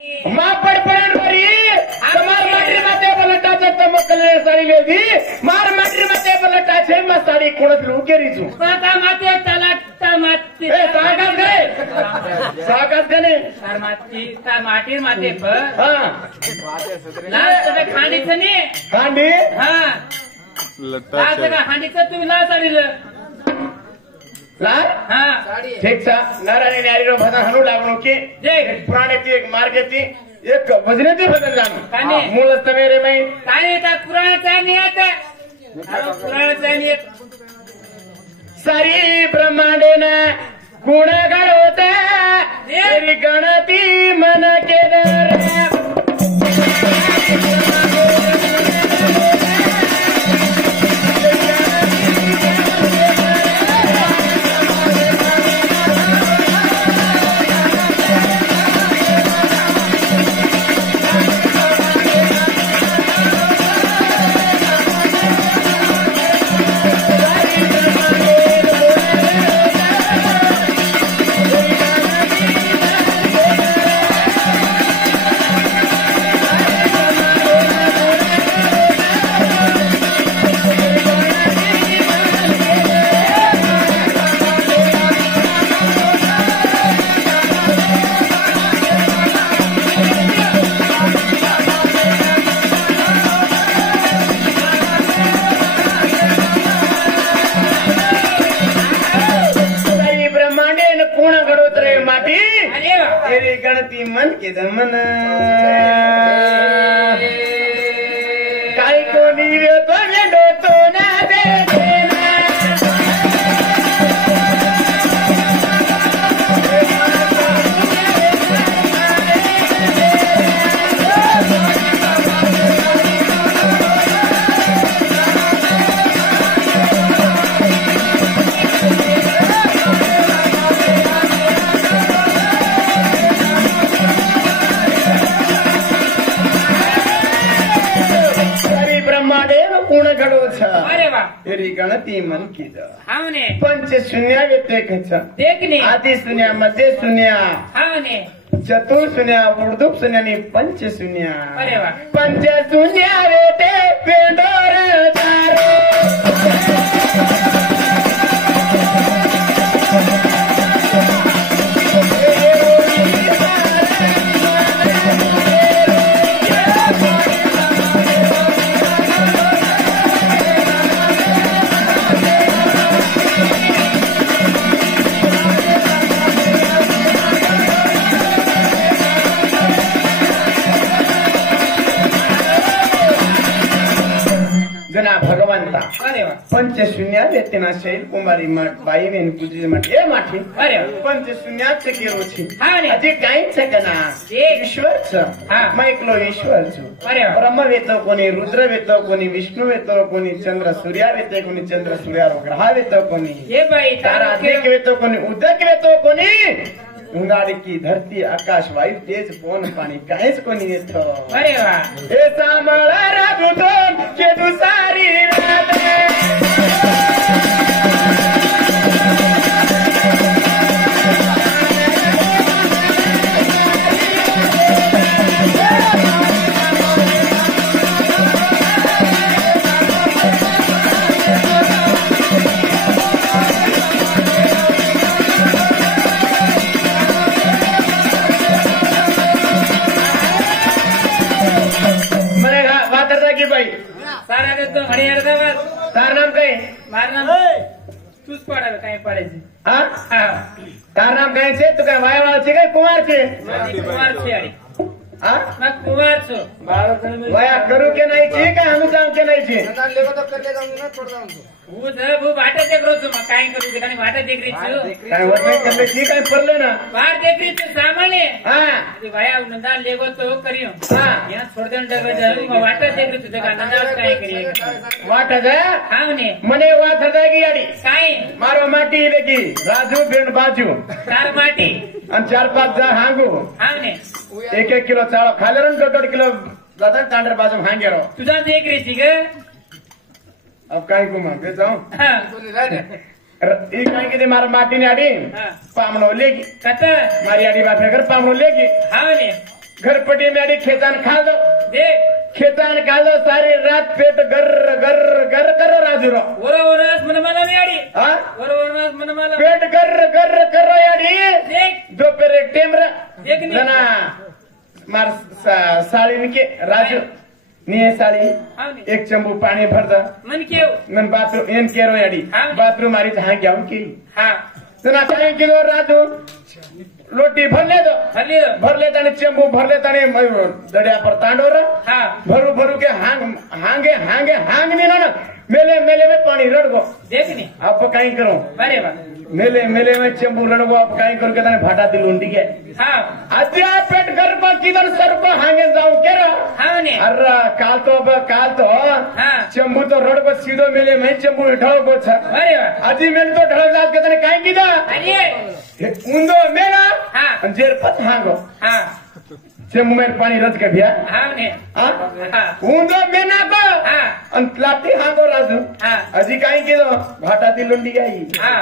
मापड़ पड़ी मार माटी माते पलटा तम कले साड़ी लेवी मार माटी माते पलटा छे मा साड़ी कोणत लुकेरी छु पाता माते तलटा माते ए सागस गने तार माटी माते प हां लास्ट ते खांडी छने खांडी हां लट्टा लास्ट खांडी छ तू ला साड़ी ले ला हां ठीक छ नारायण नारी रो भजन हनु लागणो के देख पुराणे ती एक मार्गे ती एक भजने ती भजन जानो मूल तमेरे में काय ता पुराणे चानी आता अरे पुराणे चानी सारी ब्रह्मांडे ना गुण गणोता तेरी गणती मन के दर गणती मन के दमन काय को नीवे तो वेडो तो ना दे देना पूर्ण घडो छ अरे वाह तेरी गणती मन की द हावने पंच शून्य व्यते कछ देखने आदि शून्य मध्य शून्य हावने चतुर शून्य ऊर्ध्व शून्य नि पंच शून्य अरे वाह पंच शून्य व्यते पेंडोर चारो भगवंता अरे पंच शून्य व्यक्तिना शैल कुमारी मठ बाई बेन पूजी मठ ए माठी अरे पंच शून्य से केरो छी अजे काई छ कना ईश्वर छ मैं एकलो ईश्वर छु अरे ब्रह्म वेतो कोनी रुद्र वेतो कोनी विष्णु वेतो कोनी चंद्र सूर्य वेतो कोनी चंद्र सूर्य ग्रह वेतो कोनी ए भाई तारा देख वेतो कोनी उदक वेतो कोनी उंगाड़ी की धरती आकाश वायु तेज पवन पानी काहेच कोनी येतो अरे वाह ए सामळा राबुतो के दुसारी रात सारा तो हरियाणा का तार नाम काय मार नाम तूच पडावे काय पडायचे हां तार नाम काय छे तो काय वायवाळ छे काय कुमार छे कुमार छे अरे हां मैं कुमार छो वाया करू के नहीं छे काय हम जाऊ के नहीं छे नदान लेबो तो कर ले जाऊं ना छोड़ जाऊं वो वाटा देख रो छ काय करू ते कानी वाटा देख रही छु काय वरने कर ले छी काय परले ना बाहर देख रही छु सामने हां ते वाया नदान लेबो तो करियो हां यहां छोड़ देन डगे जाऊ मैं वाटा देख रही छु ते का नदान काय करिए वाटा जा हां ने मने वाट जागी आडी काय मारो माटी लेगी राजू बेन बाजू चार माटी अन चार पांच जा हांगू हां ने 1-1 किलो चाळ खाले रन 2.5 किलो दादा तांडर बाजू हांगेरो तुझा देख रही छी ग अब काय को मांगे जाऊं हां बोले राजा ई काय के मार माटी ने आडी पामनो लेगी कत मारी आडी बात कर पामनो लेगी हां ने घरपटी में आड़ी खेतान खा दो देख खेतान खा दो सारी रात पेट गर गर गर कर राजू रो वरवरनास मन मला मी आडी हाँ वरवरनास मन मला पेट गर गर कर याडी देख दोपहर एक टेम देख नी जना मार साड़ी के राजू नहीं साड़ी हाँ नी एक चंबू पानी भर दा मन केव मन बाथरूम एन केरो याडी हाँ। बाथरूम मारी जहाँ गया की हाँ जना कहीं की राजू रोटी भर ले दो हल्ली भर ले ताने चंबू भर ले ताने दड़िया पर तांडो रे हाँ भरू भरू के हांगे हांगे हांग नहीं ना मेले मेले में पानी रड़ गो देख नी आप कहीं करो अरे वाह मेले मेले में चंबू रड़ गो आप कहीं करो के ताने भाटा दिल उंडी के हाँ अद्या पेट घर पर किधर सर पर हांगे जाऊं के रो हाँ ने अरे काल तो हाँ चंबू तो रड़ गो सीधो मेले में चंबू ढळ गो छ अरे वाह अजी मेल तो ढळ जात के ताने कहीं कीदा अरे उंदो मेला हाँ जेर पत हांगो हाँ चंबू में पानी रच के भैया हाँ ने हाँ हाँ उंदो मेना को हाँ अंतलाती हांगो राजू हाँ अजी कहीं कीदो भाटा दी लुंडी आई हाँ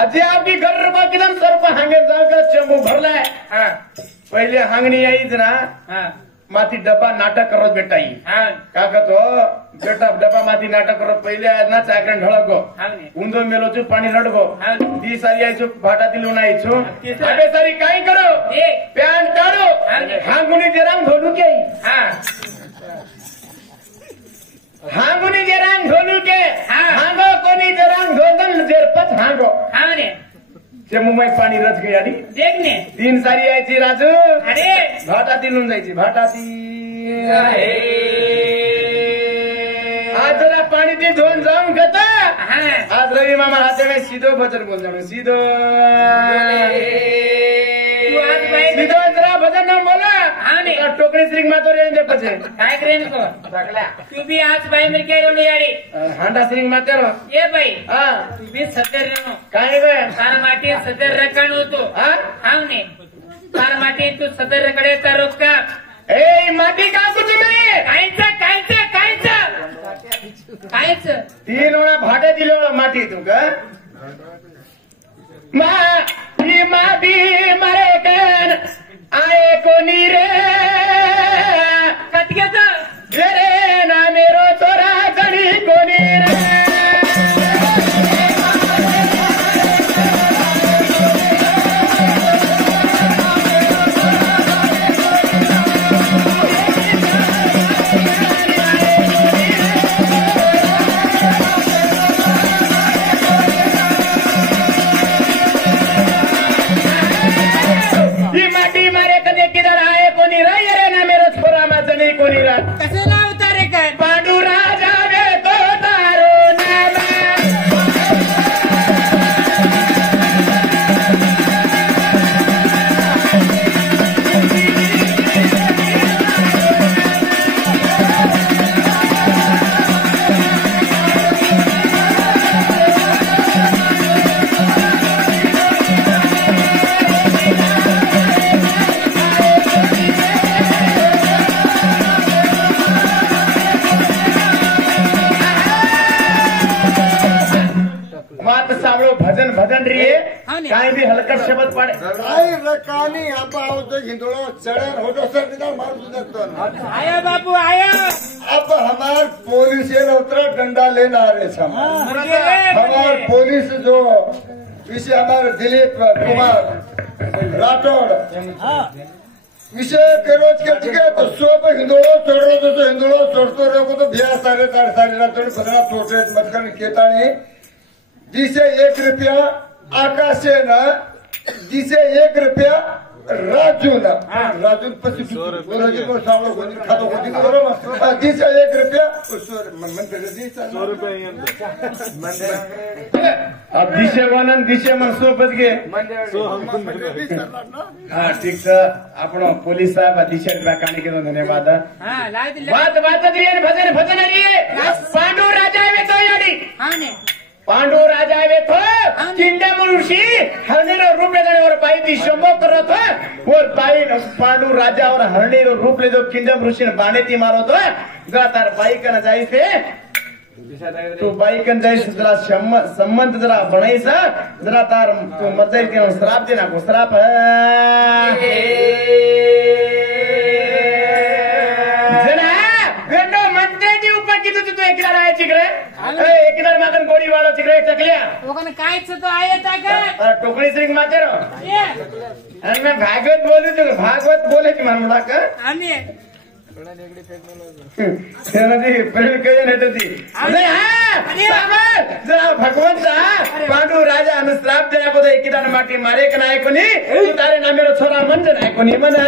अजी आपकी घर पर किधर सर पर हांगे जाकर चंबू भरला है हाँ पहले हांगनी आई जना हाँ माथी डब्बा नाटक करो बेटा ही हाँ काका तो बेटा डब्बा माथी नाटक करो पहले आज ना चाकरण ढळक गो हाँ ने उंदो मेलो छु पाणी रडगो हाँ दी सारी आई छु भाटा दिलून आई छु किसा? अबे सारी काई करो देख प्यान काढो हाँ। हांगुनी जेरांग धोलू के हाँ हांगुनी जेरांग धोलू के हाँ। हांगो कोनी जेरांग धोदन जेरपत हांगो हाँ ने चेमू में पाणी रच गई आडी देख ने तीन सारी आई ची राजू अरे भाटा दिलून जायची भाटा ती आज जरा पाणी ती धुवून जाऊन घेता हाँ आज रवि मामा हाथे में सीधो भजन बोल जाओ सीधो तू आज बाई सीधो जरा भजन नाम बोला हाँ ने टोकरी श्री मातो रेंज पछे काय करेन को तू भी आज भाई मेरे क्या रोने यारी हांडा श्री माते रो ये भाई हां तू भी सत्तर रेनो काय गए तार माटी सत्तर रकाण होतो हां हाँ ने तार माटी तू सत्तर रकडे तारो का ए माटी का कुछ नाही कायच तीन वेळा भाटे दिले माटी तू का माटी मारे कन आए कोणी रे कटक्याच रे ना मेरो तोरा जणी कोणी रे कसं लावता रे काय पांडू राजा वे तो तारो नाम भजन भजन रही कहीं भी हलकट शब्द पड़े रकानी आप आओ तो हिंदुओं चढ़न हो तो सर निकाल मार दो आया बापू आया अब हमार पुलिस ये उतरा डंडा लेना आ रहे थे हमार पुलिस जो विषय हमारे दिलीप कुमार राठौड़ विषय के रोज के टिके तो सब हिंदुओं छोड़ रहे तो हिंदुओं छोड़ते रहे तो भैया सारे राठौड़ बदला छोटे मतकन केतानी जिसे 1 रुपया आकाश से न जिसे 1 रुपया राजू न राजू पच्चीस खातो जिसे 1 रुपया 100 रुपया अब दिशे वनन दिशे मन सोबत गे हाँ ठीक है आपण पोलीस साहब दिशे कहानी के धन्यवाद हाँ ला दिले बात बात रिये भजन भजन रिये पांडू राजा वे तो याडी हाँ ने पांडू राजा वे तो चिंडा ऋषि हरणीरो रूप ले और बाई दी शंभो करो तो और बाई पांडू राजा और हरणीरो रूप ले जो किंडम ऋषि ने बाणे ती मारो तो गा तार बाई कन जाई से तो बाई कन जाई से जरा संबंध जरा बनाई सा जरा तार तो मत जाई के श्राप देना को श्राप है चिकरे एकदार मागन गोडी वाळो चिकरे चकल्या ओकन काय छ तो आये ताका टोकड़ी सिंग मातेरो ये आणि मैं भागवत बोलू तो भागवत बोले की म्हणला का आम्ही त्याला ती पहिले काही नाही तर ती नाही हा जरा भगवंता पांडू राजा आणि श्राप द्या बदो एकीदार माटी मारे का नाही कोणी तू तारे ना मेरो छोरा म्हणजे नाही कोणी म्हणा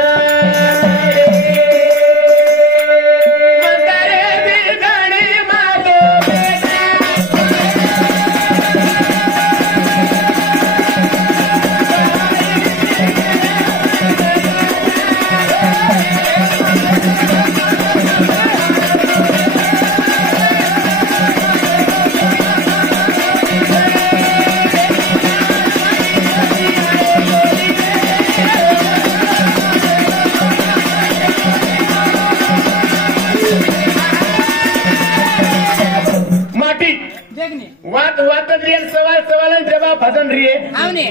सवाल जवाब भजन रही है हमने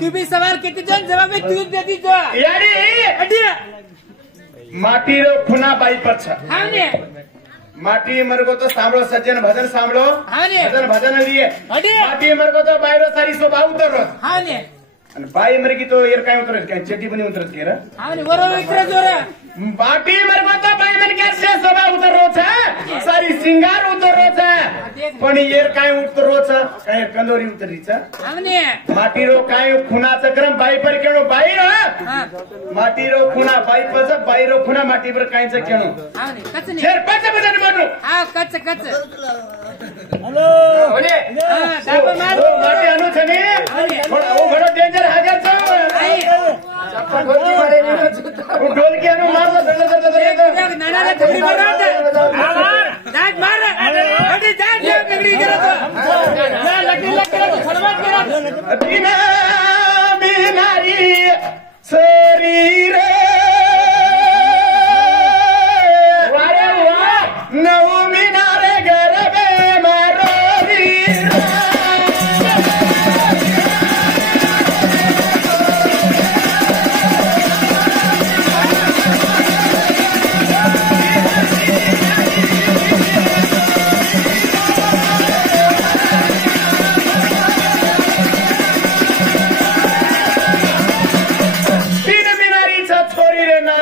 तू भी सवाल कितने जन जवाब में तू देती जो यारी अडिया माटी रो खुना बाई पर छ हमने माटी मरगो तो सांभळो सज्जन भजन सांभळो हमने भजन भजन लिए अडिया माटी मरगो तो बाईरो सारी स्वभाव उतरो हमने आणि बाई मरगी तो एर काय उतरत काय चटी पण उतरत के रे हमने बरोबर इतरा जोर माटी मरगो तो बाई मन के से स्वभाव उतरो छ सारी सिंगार उतरो छ पण एर काय उतरो छ काय कंदोरी उतरी छ हमने माटी रो काय खुना चक्रम बाई पर केणो बाई रो माटी रो खुना बाई पर छ बाई रो खुना माटी पर काय छ केणो हमने कच ने शेर पच बजन मानो हां कच कच हेलो ओले हां दाब मार माटी अनु छ ने ओ बडो डेंजर हाजर छ आई चप्पल ढोलकी मारे ने ढोलकी अनु मार दो नाना ने थोड़ी मार मार दाग मार अडी दाग नगरी करो तो ना लकी लक करो तो फरमान करो बिना बिनारी शरीर वारे वाह नौ मीनारे घर में मारोरी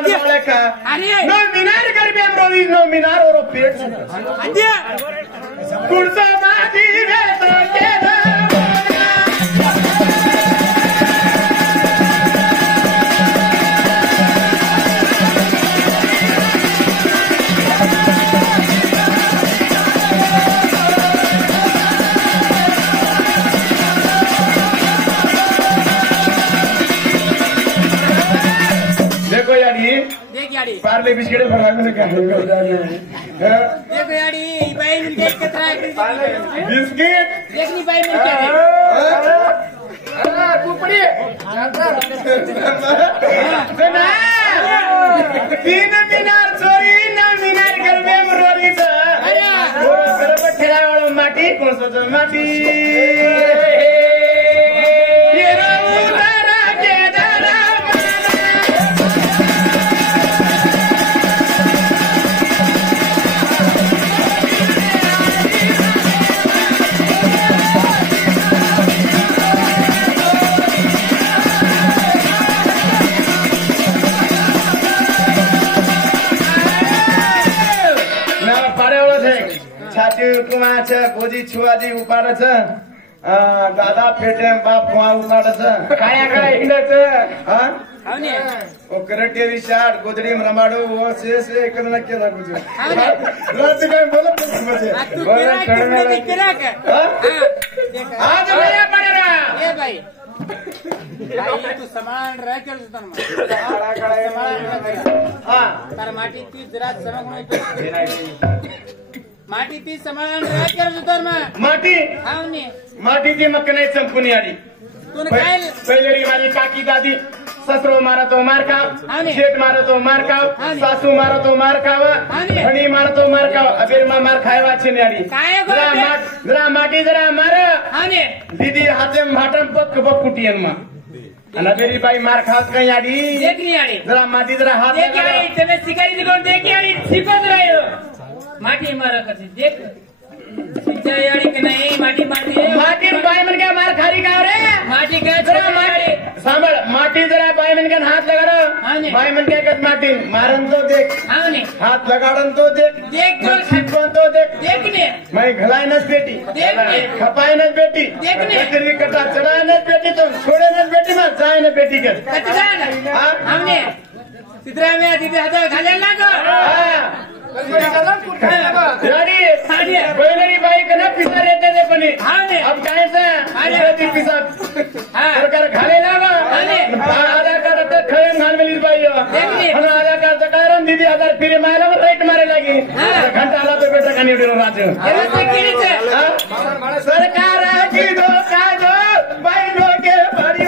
नो मीनार कर भी हम रोवी नो मीनार और पेट अडिया कुर्सा माटी रे तो के देखो यार ये देख याडी पार्ले बिस्किट फराक में क्या देखो याडी बाई मिल के कितना बिस्किट देखनी बाई मिल के कुपड़ी तीन मीनार चोरी नौ मीनार घर में रोरी छ बरोबर ठेलावाळो माटी कोण सोच माटी छाती कुमा छ बोजी छुवाजी उपाड छ दादा फेटे बाप कुवा उपाड छ काया काया हिंड छ हमने ओ करटेरी शाट गोदड़ी रमाडो वो से एकन के लागू छ रात काय बोलत मजे तू केरा कितने केरा का हां आज भैया पड़ेरा ए भाई भाई तू सामान रह के खड़ा हां तार माटी तू जरा समग माटी ती समाधान राह कर उतर माटी हावने माटी ती मक नाही संपून आली तूने काय पहिलेरी माझी काकी दादी ससरो मारा तो मार खाव शेठ मारा तो मार खाव सासू मारा तो मार खाव फणी मारा तो मार खाव अबेर मार खायवा छे न्याडी जरा माटी जरा मार हाने दीदी हाथे भाटम पक पक कुटियन मा અને બેરી ભાઈ માર ખાસ કઈ આડી દેખ ની આડી જરા માટી જરા હાથ દેખ આડી તમે શિકારી દીકો દેખ આડી શીખો જ રહ્યો માટી મારા કરતી દેખ याडी की नाही माटी माटी माटी बाय मन क्या मार खारी का रे माटी काय जरा माटी सांभळ माटी जरा बाय मन क्या हाथ लगा रो बाय मन क्या कर माटी मारन तो देख हाथ लगाड़न तो देख छिपकन तो देख देखने मैं घलाय नस बेटी देखने खपाय नस बेटी देखने तेरी कटा चढ़ाय नस बेटी तो छोड़े नस बेटी मत जाय न बेटी के हमने सिद्धरामय्या तिथे हात घालायला लागो बैलरी बाई का ना पिसा रहते थे पनी अब काय से पिसा सरकार घाले लागा आधार कार्ड तर खयम घाल मेलीस बाई पण आधार कार्ड तर काय रन दीदी आधार फिरे मायला राईट मारे लागी घंटा आला तो बेटा कानी उडलो राज सरकार दो काय दो बाई लोके बारी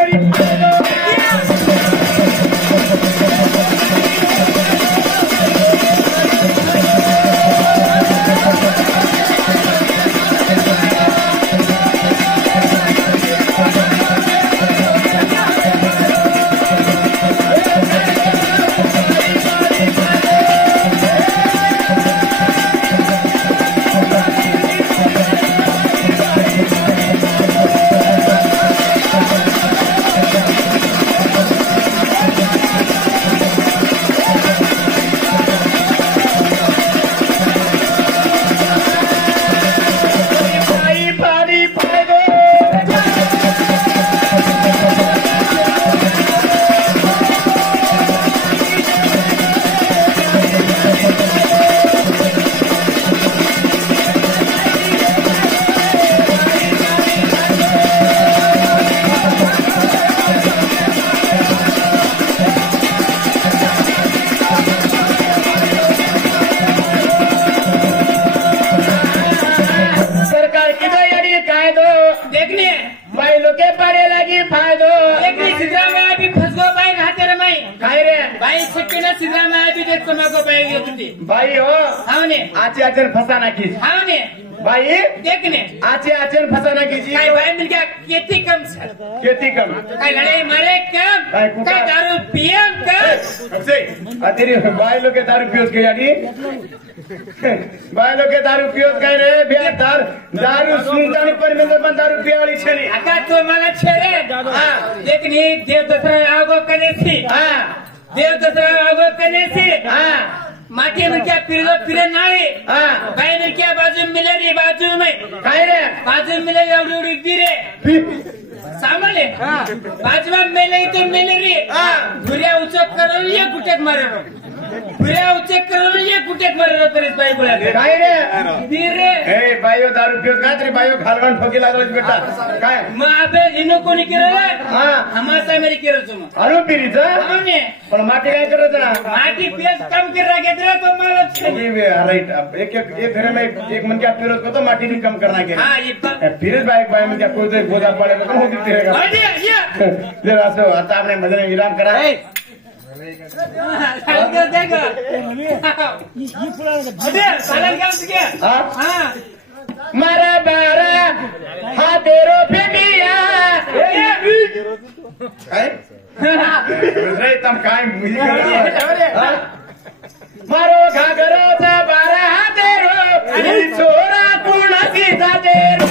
बाई हो आचे आचर फसाना कीज बाई देखने आचे आचर फसाना कीजिए काय भाई मिल गया खेती कम सर खेती कम काय लड़ाई मारे कम काय दारू पियम कम से तेरी बाई लोग के दारू पियोस के यानी बाई लोग के दारू पियोस कह रहे बिया दारू सुनतानी परमेंद्र पण दारू पिया वाली छेनी आता तो मला छेरे देखनी देव दसरा आगो कने थी देव दसरा आगो कने थी माटी में क्या फिर नाळे बाई में क्या बाजू मिले रे बाजू में काय रे बाजू मिले एवढी एवढी फिरे सामले बाजू में मेले तो मेले रे भुऱ्या उचक करून ये कुटेक मारे भुऱ्या उचक करून ये कुटेक मारे तरीच बाई बोला काय रे फिरे ए बाईओ दारू पियोस का तरी बाईओ खालवण ठोकी लागलोस बेटा काय मग अबे इनो कोणी केलं हमासा मेरी केलं तुम अरे पिरीच हमने पण माटी काय करत ना माटी पेस कम कर रहा घेतला तो मला राइट एक घर में एक मन क्या फिर उसको तो माटी भी कम करना के हां ये फिर बाई में क्या कोई तो बोझा पड़े तो कम होती रहेगा ये रास्ते आता आपने मजे में विराम करा देखो सालन क्या उसके हाँ मारा बारा हाथेरो पे मिया तम काय मारो घागरो बारा हाथेरो छोरा कुणा सीधा देरो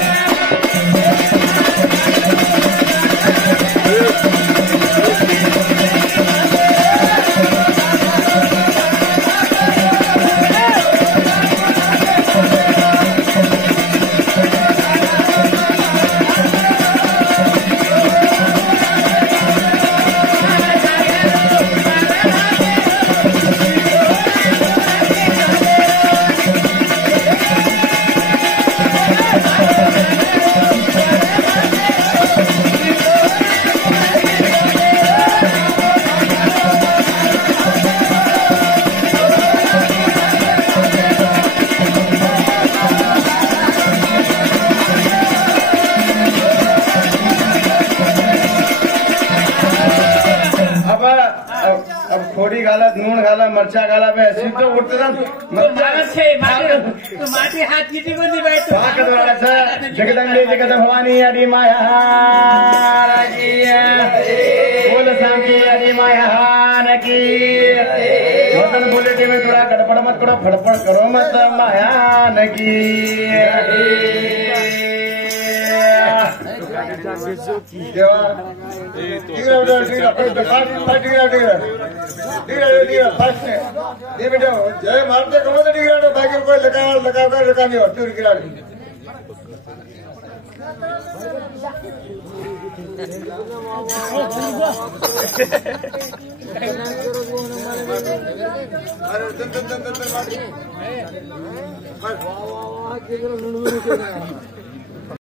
खोडी घाला नून घाला मरचा घाला सीधो उठते माटी हात किती कोणती बाई जगदंबे जगद भवानी अडी माया बोल सांगी आदि महान की मदन बुलेटिन में थोड़ा गड़बड़ मत करो फड़फड़ करो मत महान की देवा जय मारते कमो तो डिग्रा बाकी कोई लगा कर रखा नहीं हो टूर गिरा अरे